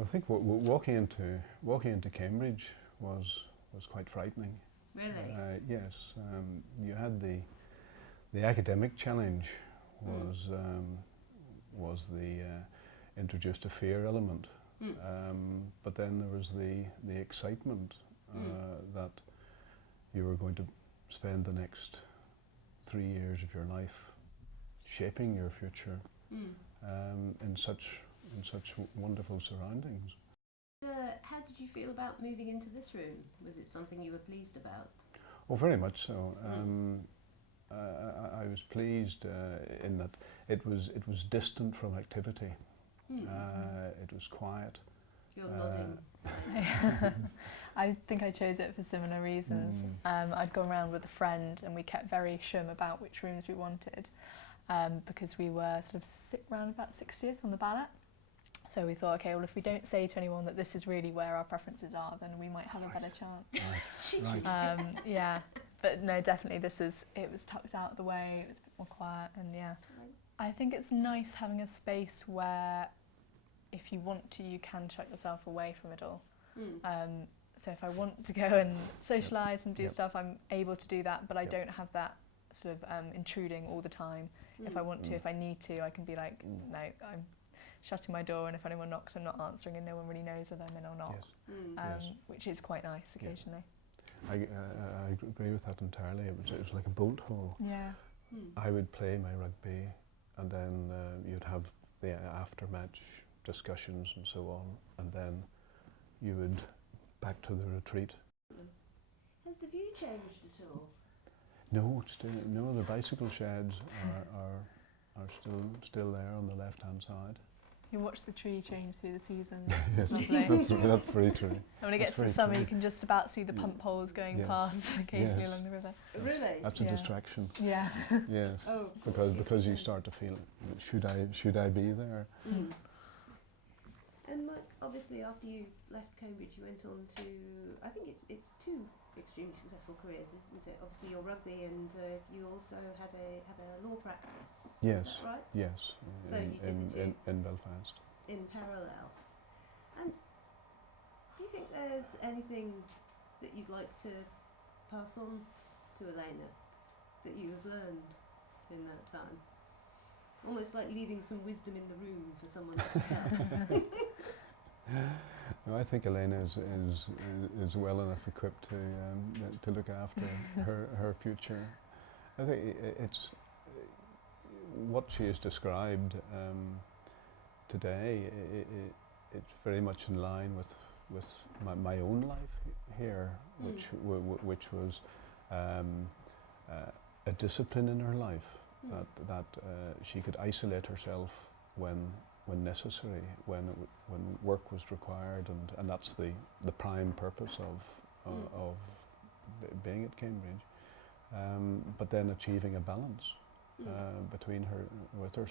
I think walking into Cambridge was quite frightening. Really? Yes, you had the academic challenge was the introduced a fear element, but then there was the excitement that you were going to spend the next 3 years of your life shaping your future in such wonderful surroundings. How did you feel about moving into this room? Was it something you were pleased about? Oh, very much so. I was pleased in that it was distant from activity. It was quiet. You're nodding. I think I chose it for similar reasons. I'd gone around with a friend and we kept very shum about which rooms we wanted because we were sort of round about 60th on the ballot. So we thought, okay, well, if we don't say to anyone that this is really where our preferences are, then we might have a better chance. Right. Yeah, but no, definitely it was tucked out of the way, it was a bit more quiet, and yeah. I think it's nice having a space where if you want to, you can shut yourself away from it all. So if I want to go and socialise and do stuff, I'm able to do that, but I don't have that sort of intruding all the time. If I want to, if I need to, I can be like, no, I'm shutting my door, and if anyone knocks, I'm not answering, and no one really knows whether I'm in or not, which is quite nice occasionally. I agree with that entirely. It was like a bolt hole. Yeah. I would play my rugby, and then you'd have the after-match discussions and so on, and then you would back to the retreat. Has the view changed at all? No, no. The bicycle sheds are still there on the left-hand side. You watch the tree change through the season. Yes, Lovely. that's very true. And when it gets to the summer, you can just about see the pump holes going past occasionally along the river. Really? That's a distraction. Yeah. Yes. Oh, because you start to feel, should I be there? And Mike, obviously after you left Cambridge, you went on to, I think it's two extremely successful careers, isn't it? Obviously your rugby, and you also had a law practice. Yes. Is that right? Yes. So you did the two in Belfast. in parallel. And do you think there's anything that you'd like to pass on to Elaina that you have learned in that time? Almost like leaving some wisdom in the room for someone to pick up. No, I think Elaina is well enough equipped to look after her future. I think it's what she has described today. It's very much in line with my own life here, which was a discipline in her life. That she could isolate herself when necessary, when work was required, and that's the prime purpose of being at Cambridge. But then achieving a balance between her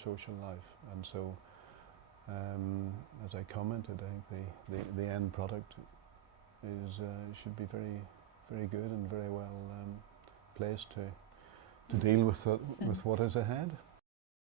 social life, and so as I commented, I think the end product should be very good and very well placed to deal with what is ahead.